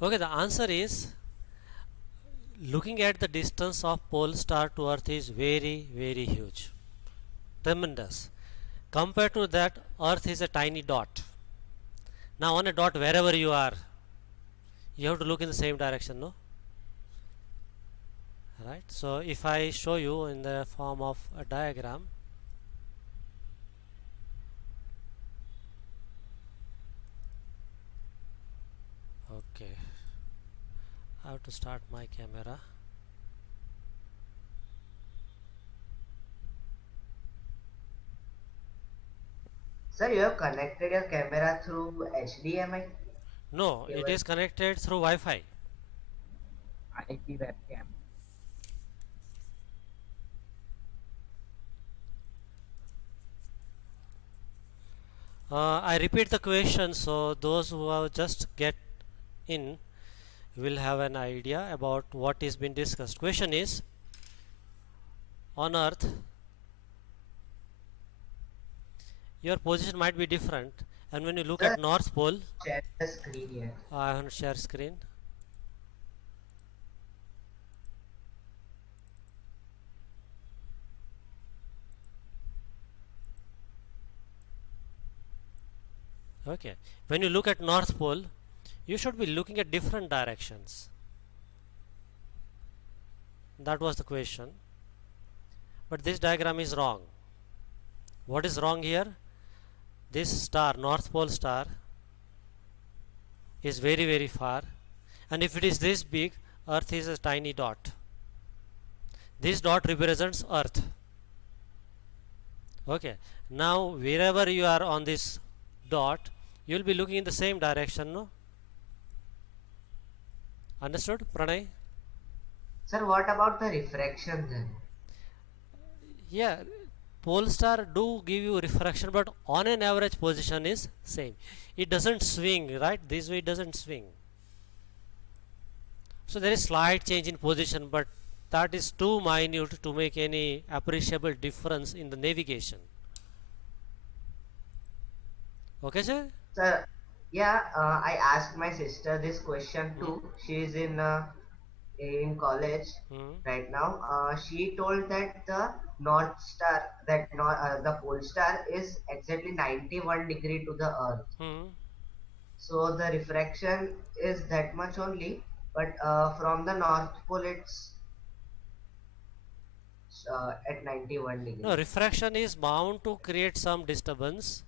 Okay, the answer is, looking at the distance of pole star to Earth is very huge, tremendous. Compared to that, Earth is a tiny dot. Now on a dot, wherever you are, you have to look in the same direction, no? Right. So if I show you in the form of a diagram, okay, I have to start my camera. Sir, you have connected your camera through HDMI No, it cable. is connected through Wi-Fi. IP webcam. I repeat the question so those who have just get in will have an idea about what is being discussed. Question is, on Earth, your position might be different, and when you look Sir, at North Pole, share the screen here. I want to share screen. Okay, when you look at North Pole, you should be looking at different directions. That was the question. But this diagram is wrong. What is wrong here? This star, North Pole star, is very far, and if it is this big, Earth is a tiny dot. This dot represents Earth. Okay, now wherever you are on this dot, you will be looking in the same direction, no? Understood, Pranay? Sir, what about the refraction then? Yeah, pole star do give you refraction, but on an average position is same. It doesn't swing, right? This way it doesn't swing. So there is slight change in position, but that is too minute to make any appreciable difference in the navigation. Okay, sir? Sir, yeah, I asked my sister this question Hmm? too. She is in college Hmm? right now. She told that the North Star, the pole star is exactly 91 degree to the Earth. Hmm? So the refraction is that much only, but from the North Pole it's at 91 No, degree. refraction is bound to create some disturbance,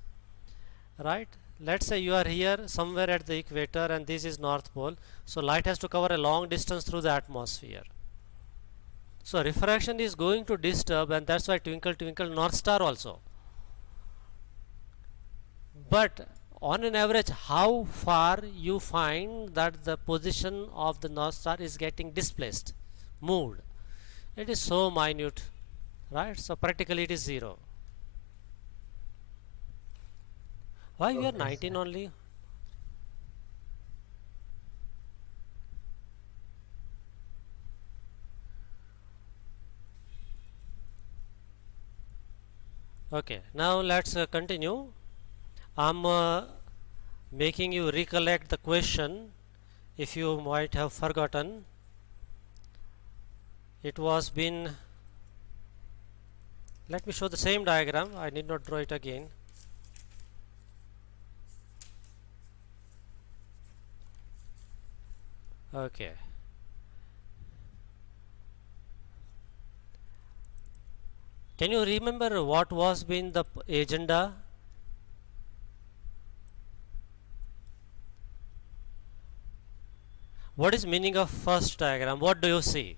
right? Let's say you are here somewhere at the equator and this is North Pole, so light has to cover a long distance through the atmosphere. So refraction is going to disturb, and that's why twinkle twinkle North Star also. But on an average, how far you find that the position of the North Star is getting displaced, moved? It is so minute, right? So practically it is zero. Why we are Okay, 19 sir. only? Okay, now let's continue. I'm making you recollect the question if you might have forgotten. It was been, let me show the same diagram. I need not draw it again. Okay. Can you remember what was been the agenda? What is meaning of first diagram? What do you see?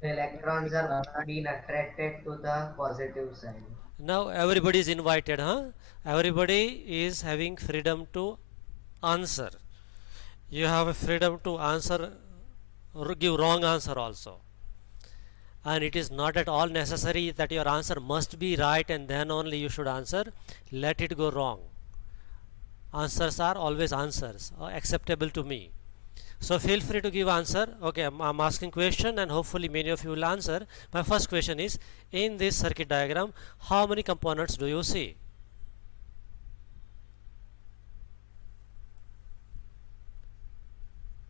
The electrons are being attracted to the positive side. Now everybody is invited, huh? Everybody is having freedom to answer. You have a freedom to answer or give wrong answer also. And it is not at all necessary that your answer must be right and then only you should answer. Let it go wrong. Answers are always answers, acceptable to me. So feel free to give answer. Okay, I'm asking question and hopefully many of you will answer. My first question is, in this circuit diagram, how many components do you see?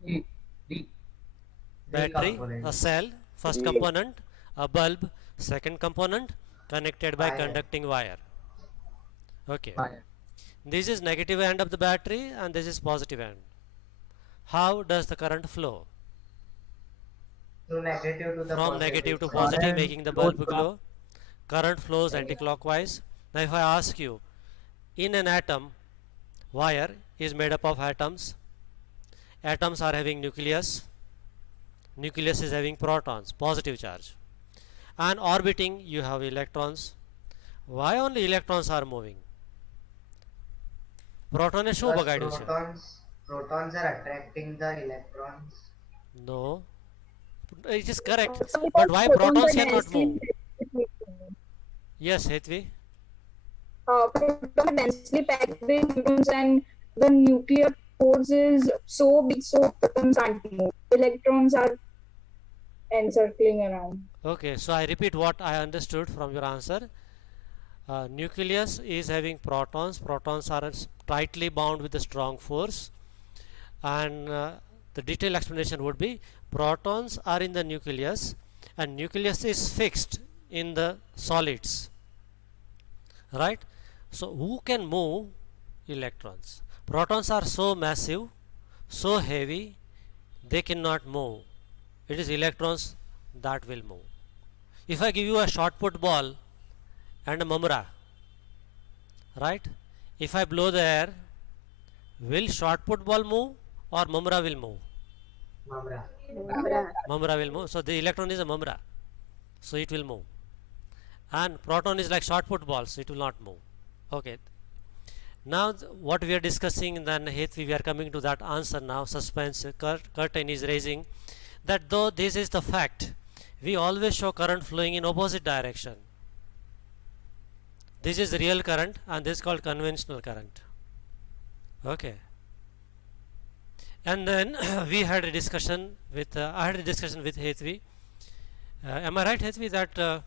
D. D. Battery, a components. cell, first component, a bulb, second component, connected by Fire. conducting wire. Okay, Fire. this is negative end of the battery and this is positive end. How does the current flow? To negative to the From positive negative to side. positive, Current making the flows bulb from glow. Current flows anticlockwise. Now if I ask you, in an atom, wire is made up of atoms. Atoms are having nucleus. Nucleus is having protons, positive charge. And orbiting, you have electrons. Why only electrons are moving? Proton એ શું Because બગાડ્યું છે? protons are attracting the electrons. No, it is correct. Also But because why protons protons are cannot densely move? Yes, Hetvi. protons are densely packed with neutrons and the nuclear force is so big so protons can't move. Electrons are encircling around. Okay, so I repeat what I understood from your answer. Nucleus is having protons. Protons are tightly bound with a strong force, and the detailed explanation would be protons are in the nucleus, and nucleus is fixed in the solids, right? So who can move electrons? Protons are so massive, so heavy, they cannot move. It is electrons that will move. If I give you a shot put ball and a mumra, right? If I blow the air, will shot put ball move or mumra will move? Mamra. Mumra will move. So the electron is a mumra, so it will move. And proton is like shot put balls, it will not move. Okay, now what we are discussing, then Hetvi, we are coming to that answer now. Suspense curtain is raising that though this is the fact, we always show current flowing in opposite direction. This is real current and this is called conventional current. Okay, and then we had a discussion with I had a discussion with Hetvi. Am I right, Hetvi, that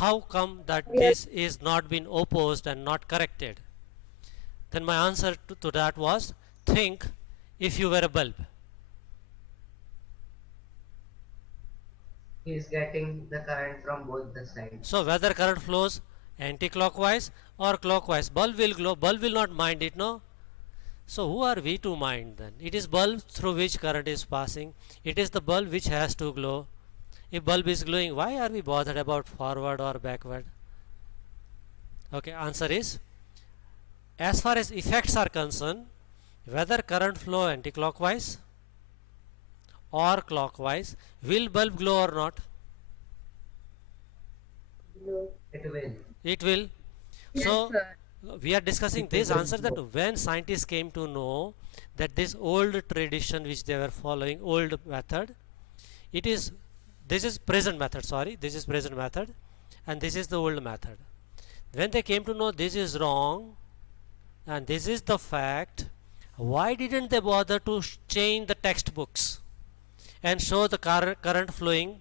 how come that Yes. this is not been opposed and not corrected? Then my answer to that was, think if you were a bulb. He is getting the current from both the sides. So whether current flows anti-clockwise or clockwise, bulb will glow. Bulb will not mind it, no? So who are we to mind then? It is bulb through which current is passing. It is the bulb which has to glow. If bulb is glowing, why are we bothered about forward or backward? Okay, answer is, as far as effects are concerned, whether current flow anti-clockwise or clockwise, will bulb glow or not? It will. It will. Yes, So sir. we are discussing this answer, that when scientists came to know that this old tradition which they were following, old method, it is, this is present method, sorry, this is present method and this is the old method. When they came to know this is wrong and this is the fact, why didn't they bother to change the textbooks and show the current flowing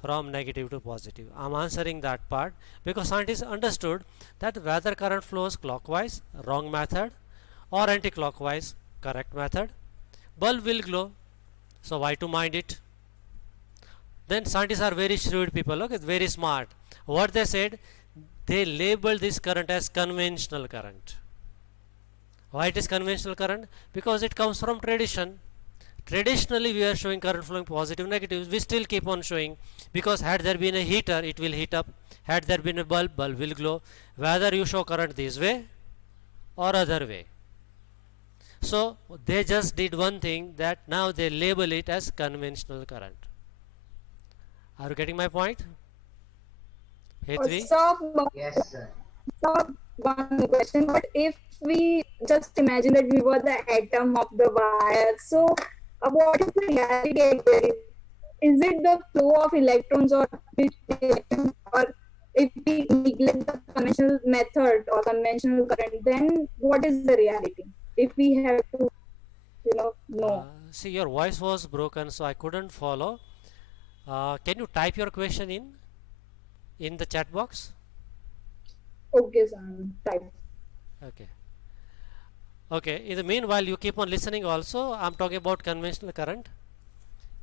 from negative to positive? I'm answering that part because scientists understood that whether current flows clockwise, wrong method, or anti-clockwise, correct method, bulb will glow. So why to mind it? Then scientists are very shrewd people, okay, very smart. What they said, they labeled this current as conventional current. Why it is conventional current? Because it comes from tradition. Traditionally we are showing current flowing positive, negative. We still keep on showing, because had there been a heater, it will heat up. Had there been a bulb, bulb will glow. Whether you show current this way or other way. So they just did one thing, that now they label it as conventional current. Are you getting my point, Hetvi? Yes, sir. So one question, but if we just imagine that we were the atom of the wire, so what is the reality there? Is it the flow of electrons or which electrons, or if we neglect the conventional method or conventional current, then what is the reality? If we have to, know. See, your voice was broken, so I couldn't follow. Can you type your question in the chat box? Okay, sir. Type. Okay. Okay, in the meanwhile you keep on listening also. I'm talking about conventional current.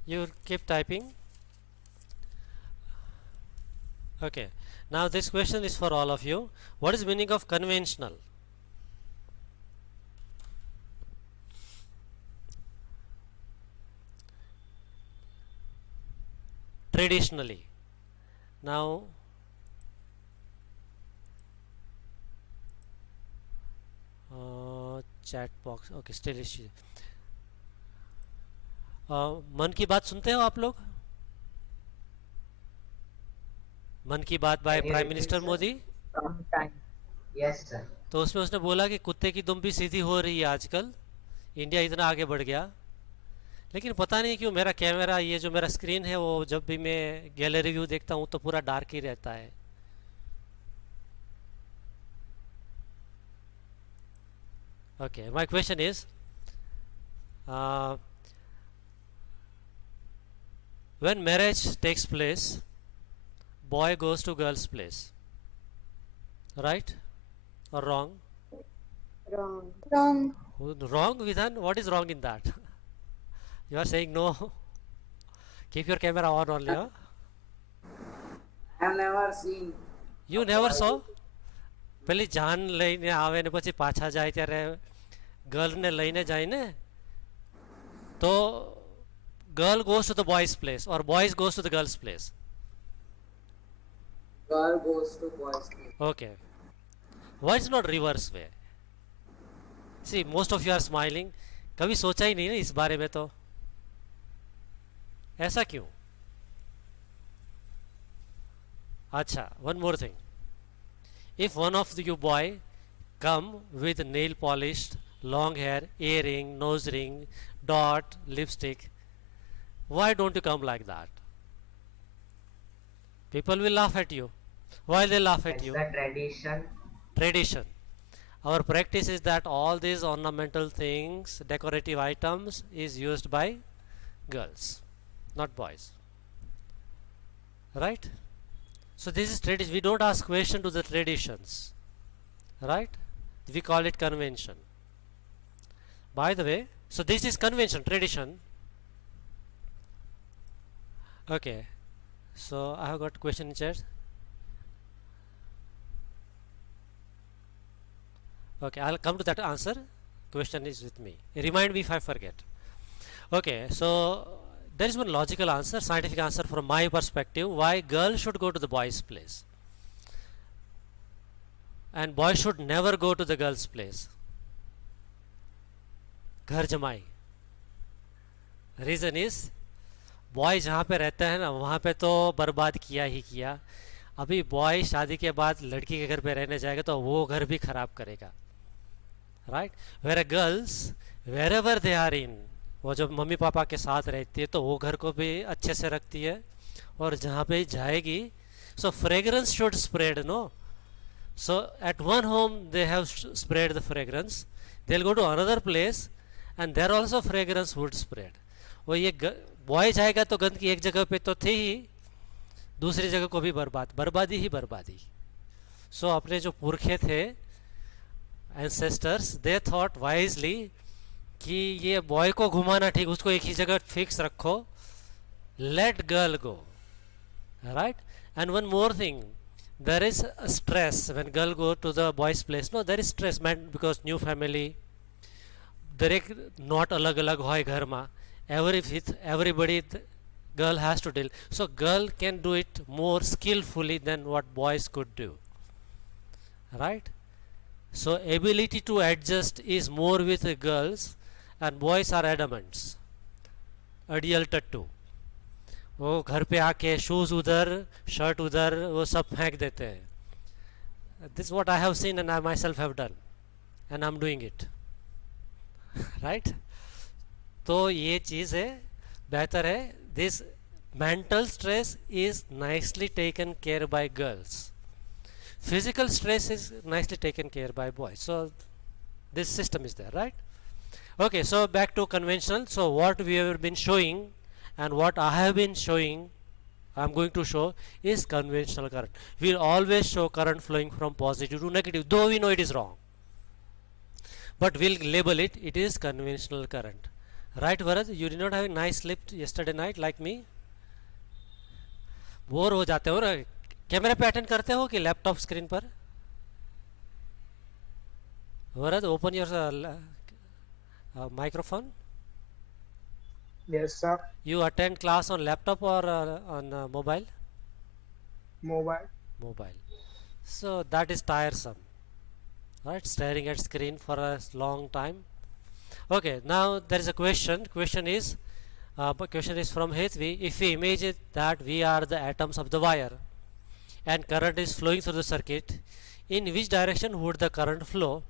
You keep typing. Okay, now this question is for all of you. What is the meaning of conventional? Traditionally. Now chat box. Okay, still issue. मन की बात सुनते हो आप लोग? मन की बात by Can you prime repeat, minister sir? Modi. Sometimes. Yes, sir. तो उसमें उसने बोला कि कुत्ते की दुम भी सीधी हो रही है आजकल. इंडिया इतना आगे बढ़ गया. लेकिन पता नहीं क्यों मेरा कैमरा, ये जो मेरा स्क्रीन है, वो जब भी मैं गैलरी व्यू देखता हूँ तो पूरा डार्क ही रहता है. Okay, my question is, uh, when marriage takes place, boy goes to girl's place, right or wrong? Wrong. Wrong. Wrong, Vidhan? What is wrong in that? You are saying no. Keep your camera on only. Huh? I have never seen. You never saw? પેલી જાન લઈને આવે ને પછી પાછા જાય ત્યારે ગર્લને લઈને જાય ને, તો girl goes to the boy's place or boys goes to the girl's place. Girl goes to boys' place. Okay. Why is not reverse way? See, most of you are smiling. कभी सोचा ही नहीं ना इस बारे में तो. ऐसा क्यों? अच्छा, one more thing. If one of you boy come with nail polished, long hair, earring, nose ring, dot, lipstick, why don't you come like that? People will laugh at you. Why they laugh at That's you? the tradition. Tradition. Our practice is that all these ornamental things, decorative items, is used by girls, not boys. Right? So this is tradition. We don't ask question to the traditions. Right? We call it convention. By the way, so this is convention, tradition. Okay. So I have got question in chat. Okay, I'll come to that answer. Question is with me. Remind me if I forget. Okay, so there is one logical answer, scientific answer from my perspective, why girls should go to the boys' place and boys should never go to the girls' place. घर जमाई. Reason is, boy जहाँ पे रहता है ना वहाँ पे तो बर्बाद किया ही किया. अभी बॉय शादी के बाद लड़की के घर पे रहने जाएगा तो वो घर भी खराब करेगा. Right? Where girls wherever they are in, वो जब मम्मी पापा के साथ रहती है तो वो घर को भी अच्छे से रखती है, और जहाँ पे जाएगी, so fragrance should spread, no. So at one home they have spread the fragrance, they will go to another place and there also fragrance would spread. वो ये बॉय जाएगा तो गंदगी एक जगह पे तो थी ही, दूसरी जगह को भी बर्बादी ही बर्बादी. सो अपने जो पुरखे थे, एंसेस्टर्स, दे थॉट वाइजली कि ये बॉय को घुमाना ठीक, उसको एक ही जगह फिक्स रखो, let girl go. Right? And one more thing, there is stress when girl go to the boys place. No, there is stress man, because new family, દરેક નોટ અલગ અલગ હોય ઘરમાં, everybody girl has to deal. So girl can do it more skillfully than what boys could do. Right? So ability to adjust is more with the girls, and boys are adamants. अडियल टट्टू, वो घर पे आके shoes उधर, shirt उधर, वो सब फेंक देते हैं. This is what I have seen and I myself have done, and I'm doing it. Right? तो ये चीज़ है, बेहतर है. This mental stress is nicely taken care by girls. Physical stress is nicely taken care by boys. So this system is there, right? Okay, so back to conventional. So what we have been showing and what I have been showing, I am going to show, is conventional current. We will always show current flowing from positive to negative, though we know it is wrong. but we'll label it, it is conventional current. Right, Varad? You did not have a nice sleep yesterday night like me? Bore हो जाते हो ना? कैमरे पे attend करते हो कि laptop screen पर? Varad, open your microphone. Yes, sir. You attend class on laptop or on mobile? Mobile. Mobile. So that is tiresome, right? Staring at screen for a long time. Okay, now there is a question. Question is from Hetvi. If we imagine that we are the atoms of the wire and current is flowing through the circuit, in which direction would the current flow?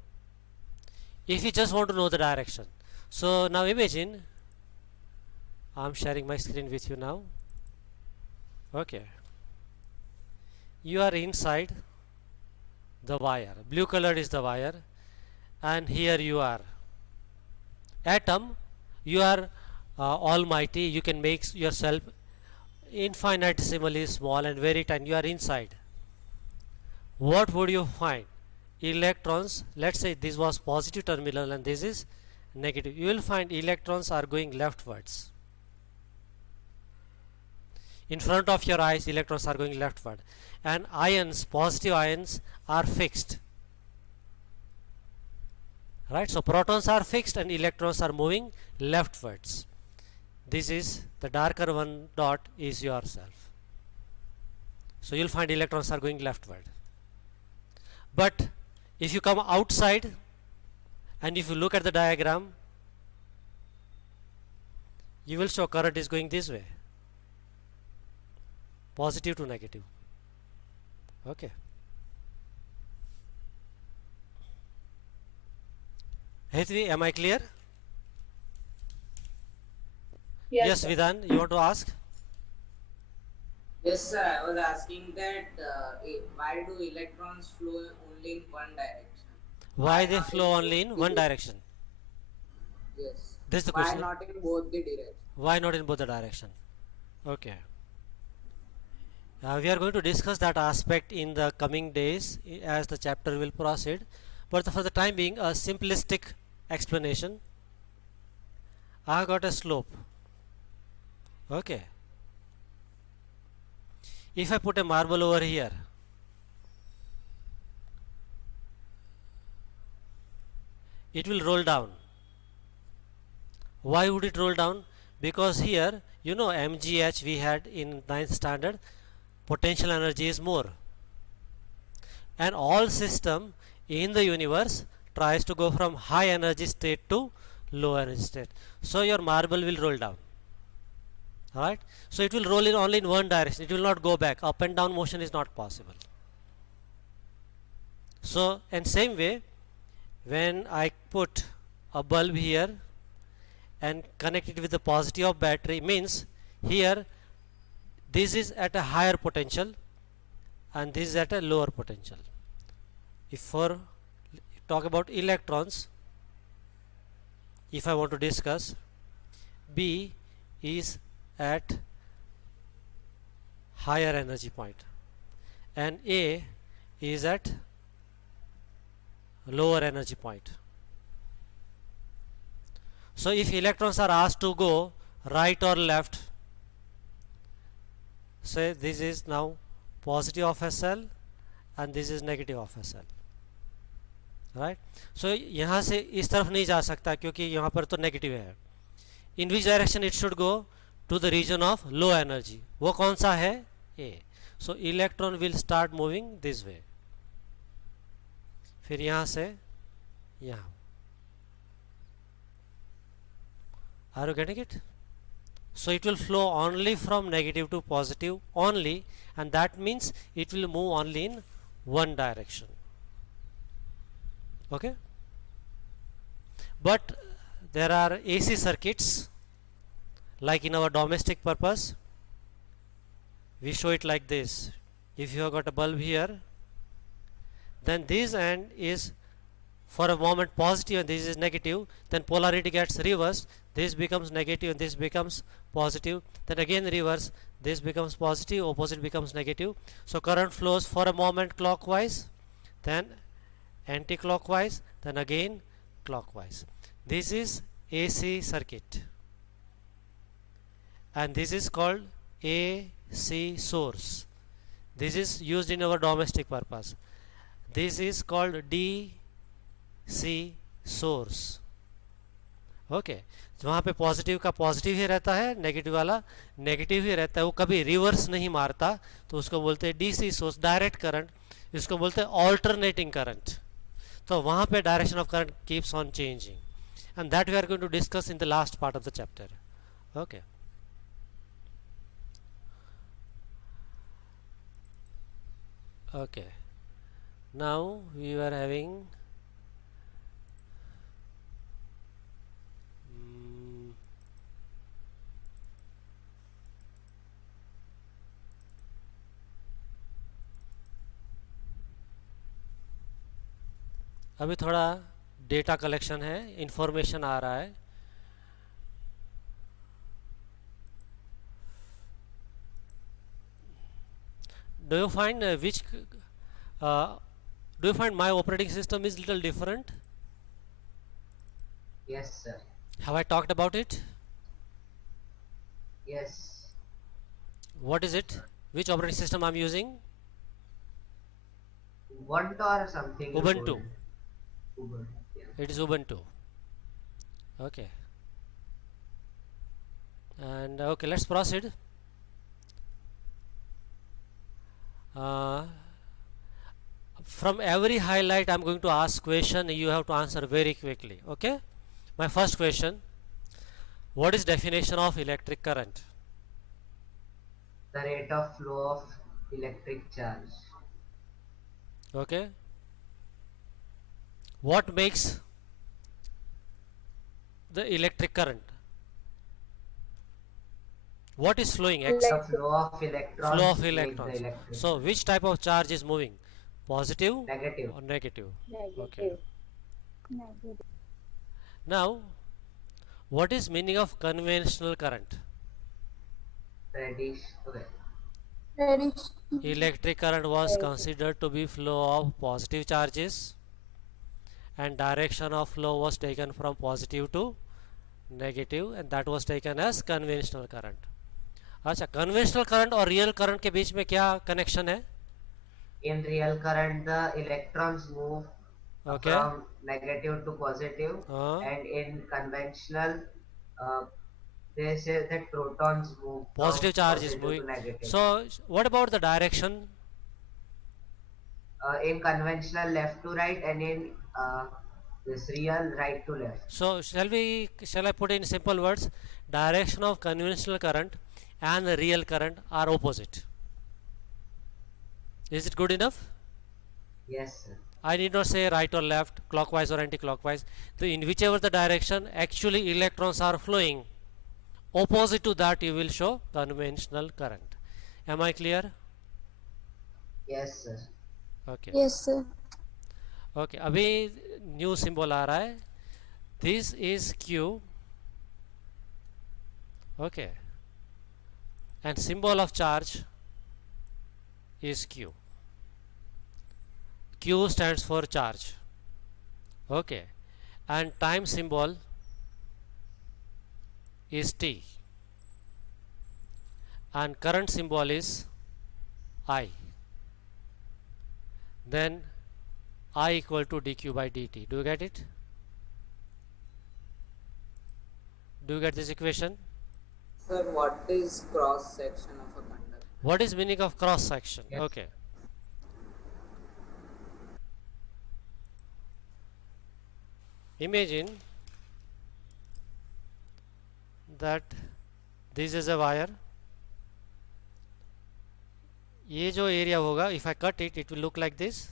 If you just want to know the direction. So now imagine, I'm sharing my screen with you now. Okay, you are inside the wire, blue colored is the wire, and here you are atom. You are almighty, you can make yourself infinitesimally small and very tiny. You are inside. What would you find? Electrons, let's say this was positive terminal and this is negative. You will find electrons are going leftwards. In front of your eyes, electrons are going leftward, and ions, positive ions, are fixed. Right? So protons are fixed and electrons are moving leftwards. This is the darker one dot is yourself. So you'll find electrons are going leftward. But if you come outside and if you look at the diagram, you will show current is going this way, positive to negative. Okay. Hetvi, am I clear? Yes, sir. Vidhan, you want to ask? Yes, sir. I was asking that why do electrons flow only in one direction? Why they not flow in only in both one the direction? Yes. This is the Why question. not in both the directions? Why not in both the direction? Okay. We are going to discuss that aspect in the coming days as the chapter will proceed. But for the time being, a simplistic explanation. I have got a slope. Okay. If I put a marble over here, it will roll down. Why would it roll down? Because here, you know, MGH we had in 9th standard, potential energy is more, and all system in the universe tries to go from high energy state to low energy state. So your marble will roll down. Alright, so it will roll in only in one direction, it will not go back. Up and down motion is not possible. So in same way, when I put a bulb here and connect it with the positive of battery, means here this is at a higher potential and this is at a lower potential. If for talk about electrons, if I want to discuss, B is at higher energy point and A is at lower energy point. So if electrons are asked to go right or left, say this is now positive of SL and this is negative of SL, right? So यहाँ से इस तरफ नहीं जा सकता क्योंकि यहाँ पर तो नेगेटिव है. In which direction it should go? To the region of low energy. वो कौन सा है? A. So electron will start moving this way. फिर यहाँ से यहाँ. Are you getting it? So it will flow only from negative to positive only, and that means it will move only in one direction. Okay? But there are AC circuits, like in our domestic purpose, we show it like this. If you have got a bulb here, then this end is for a moment positive and this is negative, then polarity gets reversed, this becomes negative and this becomes positive, then again reverse, this becomes positive, opposite becomes negative. So current flows for a moment clockwise, then anti-clockwise, then again clockwise. This is AC circuit, and this is called AC source. This is used in our domestic purpose. This is called DC source. Okay वहाँ पे positive का positive ही रहता है, negative वाला negative ही रहता है, वो कभी रिवर्स नहीं मारता, तो उसको बोलते हैं डीसी सोर्स, डायरेक्ट करंट. इसको बोलते हैं ऑल्टरनेटिंग करंट. तो वहाँ पे direction of current keeps on changing, and that we are going to discuss in the last part of the chapter. Okay. Okay, now we are having अभी थोड़ा data collection है, information आ रहा है. Do you find do you find my operating system is little different? Yes, sir. Have I talked about it? Yes. What is it? Which operating system I'm using? Ubuntu or something. you Ubuntu. told. Ubuntu. Yeah. It is Ubuntu. Okay. And okay, let's proceed. From every highlight I'm going to ask question, you have to answer very quickly. Okay. My first question: what is definition of electric current? The rate of flow of electric charge. Okay. What makes the electric current? What is flowing? The flow of electrons. Flow of make the electrons. electric. So which type of charge is moving? Positive Negative. or negative? Okay. Negative. Negative. Now, what is meaning of conventional current? Reddish. Okay. Reddish. Electric current was considered to be flow of positive charges, and direction of flow was taken from positive to negative, and that was taken as conventional current. अच्छा, conventional current और real current के बीच में क्या connection है? In real current, the electrons move Okay. from negative to positive, हाँ. and in conventional, they say that protons move. from Positive charge is positive to moving. negative. So what about the direction? In conventional, left to right, and in this real, right to left. So shall I put in simple words? Direction of conventional current and the real current are opposite. Is it good enough? Yes, sir. I need not say right or left, clockwise or anti-clockwise. So in whichever the direction actually electrons are flowing, opposite to that you will show conventional current. Am I clear? Yes, sir. Okay. Yes, sir. Okay. अभी new symbol आ रहा है. This is Q. Okay. And symbol of charge is Q. Q stands for charge. Okay. And time symbol is T. And current symbol is I. Then I equal to dq by dt. Do you get it? Do you get this equation? Sir, what is cross section of a conductor? What is meaning of cross section? Yes. Okay. Imagine that this is a wire. ये जो area होगा, if I cut it, it will look like this.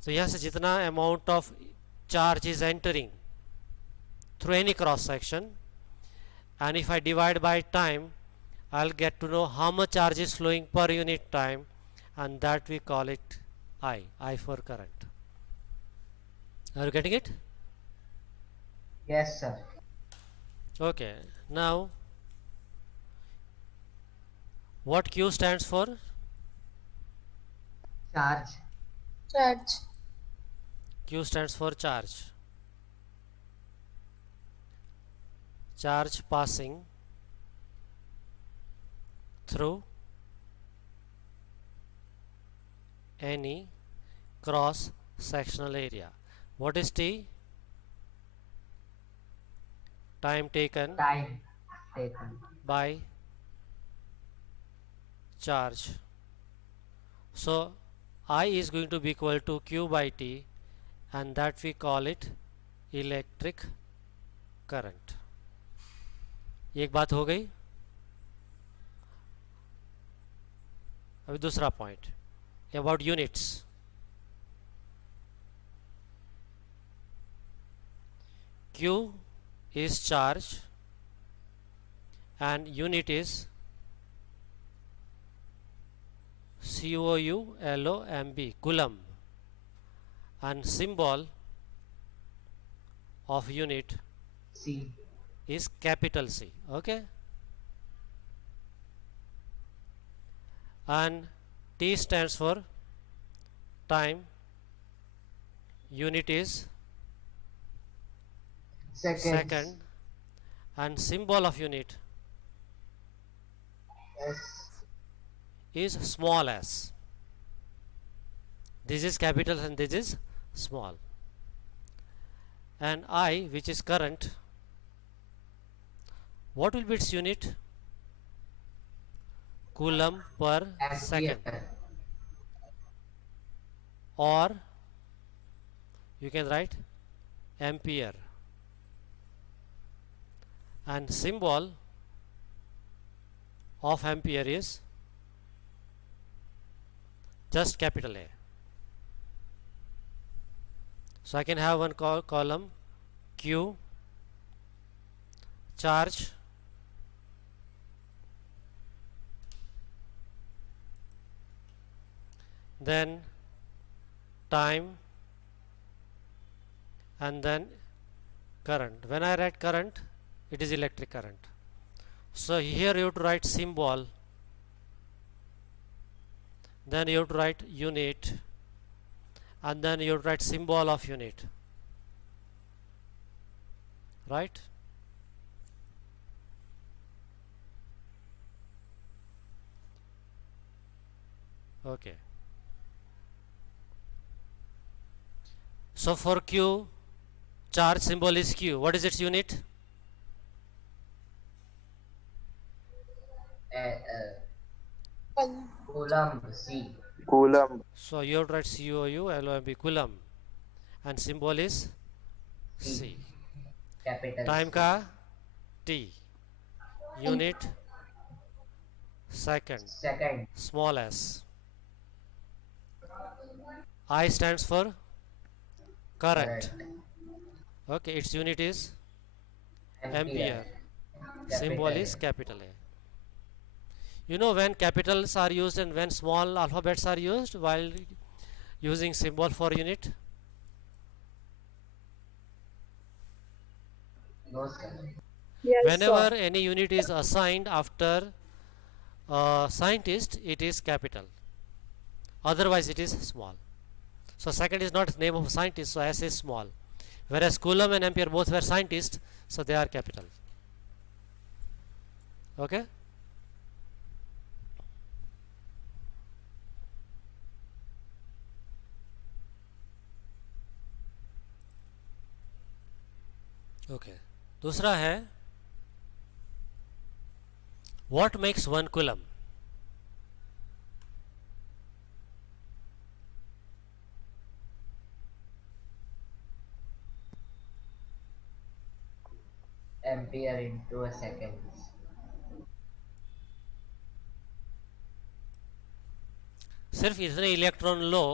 So यहाँ से जितना amount of charge is entering through any cross section, and if I divide by time, I'll get to know how much charge is flowing per unit time, and that we call it I for current. Are you getting it? Yes, sir. Okay. Now, what Q stands for? Charge. Charge. Q stands for charge. Charge passing through any cross sectional area. What is T? Time taken Time taken. by charge. So I is going to be equal to Q by T, and that we call it electric current. एक बात हो गई. अभी दूसरा point about units. Q is charge and unit is COULOMB, coulomb, and symbol of unit C. is capital C. Okay, and T stands for time, unit is Seconds. second, and symbol of unit S. is small s. This is capital and this is small. And I, which is current, what will be its unit? Coulomb per second, Ampere. or you can write ampere, and symbol of ampere is just capital A. So I can have one column Q, charge, then time, and then current. When I write current, it is electric current. So here you have to write symbol, then you have to write unit, and then you have to write symbol of unit, right? Okay. So for Q, charge symbol is Q. What is its unit? Coulomb. C. Coulomb. So you have to write COULOMB, coulomb, and symbol is C. Capital Time C. का T, unit second, Second. small s. I stands for current. Current. Okay, its unit is Ampere. ampere. Symbol Capital is A. capital A. You know when capitals are used and when small alphabets are used while using symbol for unit? No, sir. Yes, Whenever sir. any unit is assigned after scientist, it is capital. Otherwise, it is small. So second is not name of scientist, so S is small. Whereas Coulomb and Ampere both were scientists, so they are capital. Okay. Okay. दूसरा है what makes 1 coulomb? Ampere into a second. सिर्फ इतने electron लो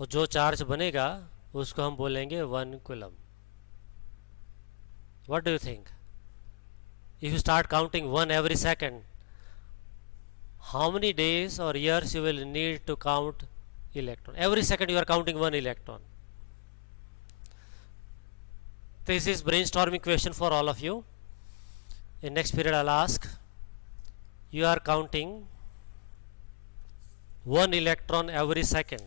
और जो charge बनेगा उसको हम बोलेंगे 1 coulomb. What do you think? If you start counting 1 every second, how many days or years you will need to count electron? Every second you are counting 1 electron. This is brainstorming question for all of you. In next period I'll ask. You are counting 1 electron every second.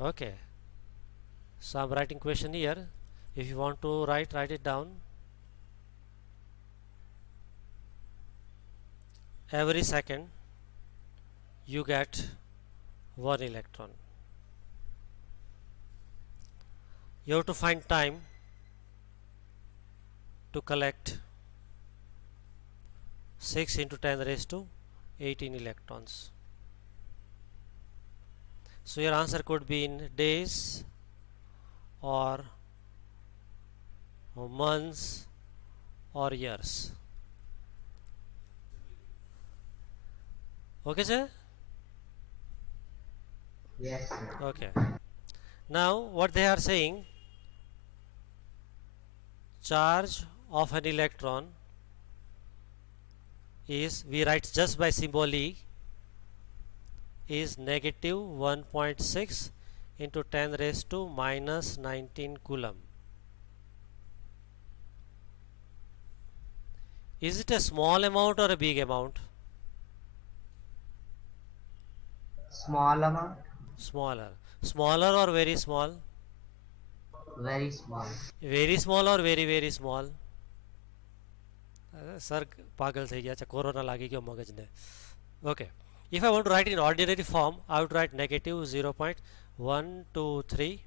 Okay, so I'm writing question here. If you want to write it down. Every second you get one electron. You have to find time to collect 6 into 10 raised to 18 electrons. So your answer could be in days or months or years. Okay, sir? Yes, sir. Okay. Now what they are saying, charge of an electron is, we write just by symbol E, is negative 1.6 into 10 raised to minus 19 coulomb. Is it a small amount or a big amount? Small amount, Smaller. Smaller or very small? very small. Very small or very very small? Sir પાગલ થઈ ગયા છે, corona લાગી ગયો મગજને. Okay, if I want to write in ordinary form, I would write negative 0.1 2 3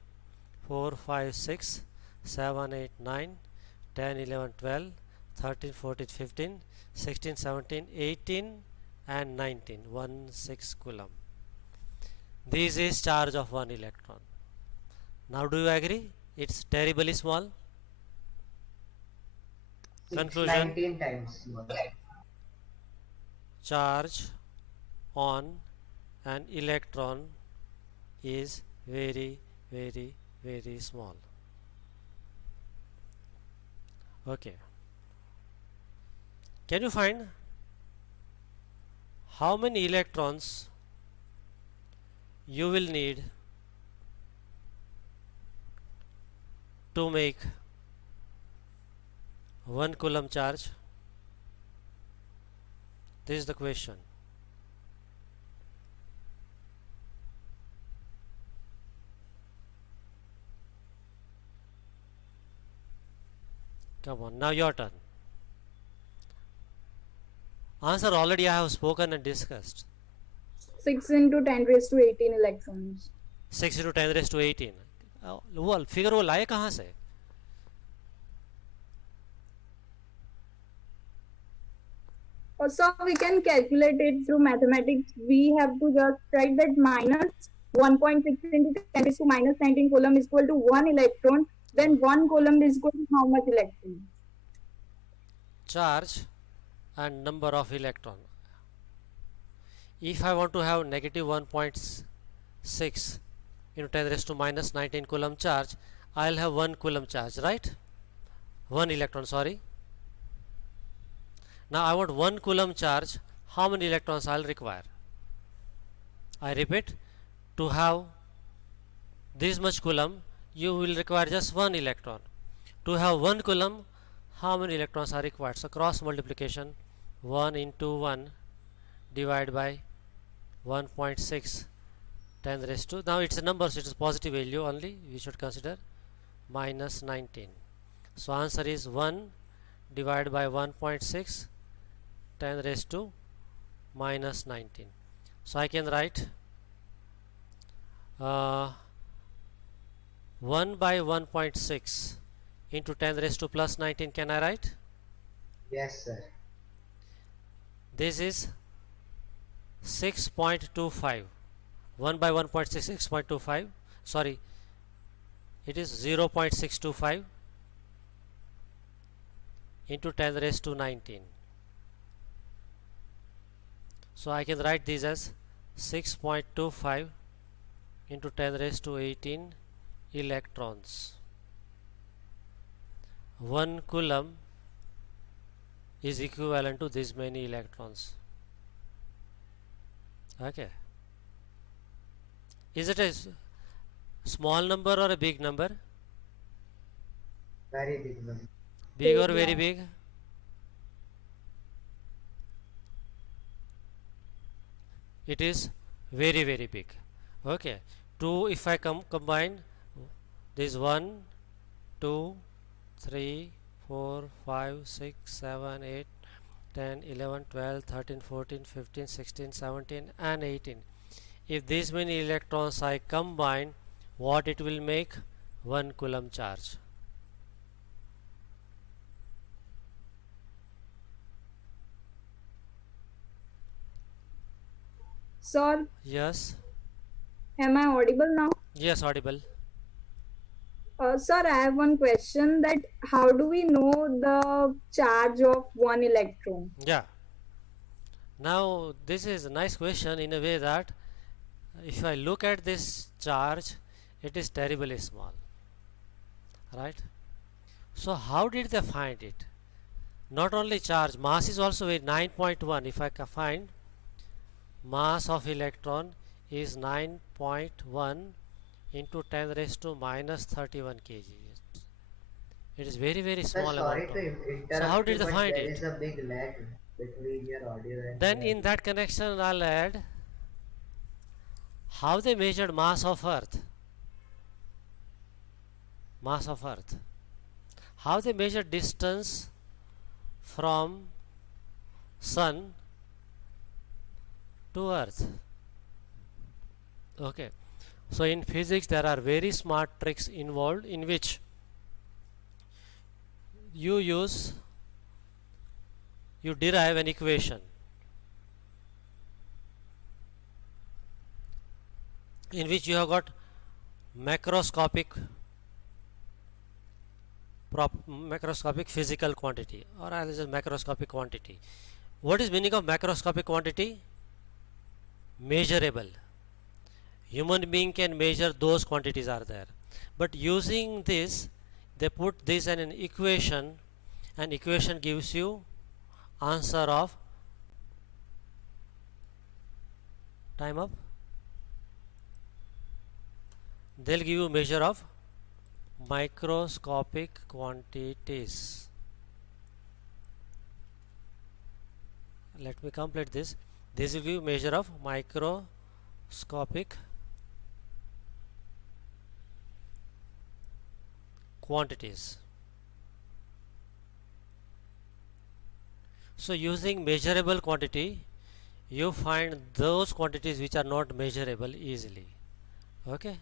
4 5 6 7 8 9 10 11 12 13 14 15 16 17 18 and 19, 1 6 coulomb. This is charge of one electron. Now do you agree it's terribly small? Conclusion: 19 times small. charge on an electron is very very very small. Okay, can you find how many electrons you will need to make 1 coulomb charge? This is the question. Come on, now your turn. Answer already I have spoken and discussed. 6 into 10 raised to 18 electrons. 6 into 10 raised to 18. वो figure वो लाए कहाँ से? Also, we can calculate it through mathematics. We have to just write that minus 1.6 into 10 raised to minus 19 coulomb is equal to 1 electron. Then 1 coulomb is equal to how much electron? Charge and number of electron. If I want to have negative 1.6 into 10 raised to minus 19 coulomb charge, I'll have 1 coulomb charge, right? 1 electron, sorry. Now I want 1 coulomb charge. How many electrons I'll require? I repeat, to have this much coulomb, you will require just 1 electron. To have 1 coulomb, how many electrons are required? So cross multiplication, 1 into 1 divided by 1.6 10 raised to, now it's a number, so it is positive value only, we should consider, minus 19. So answer is 1 divided by 1.6 10 raised to minus 19. So I can write 1 by 1.6 into 10 raised to plus 19. Can I write? Yes, sir. This is 6.25. 1 by 1.6, 6.25. Sorry, it is 0.625 into 10 raised to 19. So I can write this as 6.25 into 10 raised to 18 electrons. 1 coulomb is equivalent to this many electrons. Okay. Is it a small number or a big number? Very big number. Big or very big? It is very very big. Okay, 2 if I combine this 1 2 3 4 5 6 7 8 10 11 12 13 14 15 16 17 and 18. If these many electrons I combine, what it will make? 1 coulomb charge. Sir, Yes, am I audible now? yes, audible. Sir, I have one question that how do we know the charge of one electron? Yeah. Now this is a nice question in a way that if I look at this charge, it is terribly small, right? So how did they find it? Not only charge, mass is also very 9.1. If I find mass of electron is 9.1 into 10 raised to minus 31 kg. It is very Sir, small sorry amount to of. So how interrupt did you, they but find there it? is a big lag between your audio and Then your in that connection I'll add how they measured mass of earth. Mass of earth. How they measured distance from sun to earth. Okay. So in physics there are very smart tricks involved in which you derive an equation in which you have got macroscopic physical quantity, or I'll say macroscopic quantity. What is meaning of macroscopic quantity? Measurable. Human being can measure those quantities are there, but using this they put this in an equation, and equation gives you answer of time up. They'll give you measure of microscopic quantities. Let me complete this. This will give you measure of microscopic quantities. So using measurable quantity, you find those quantities which are not measurable easily. Okay.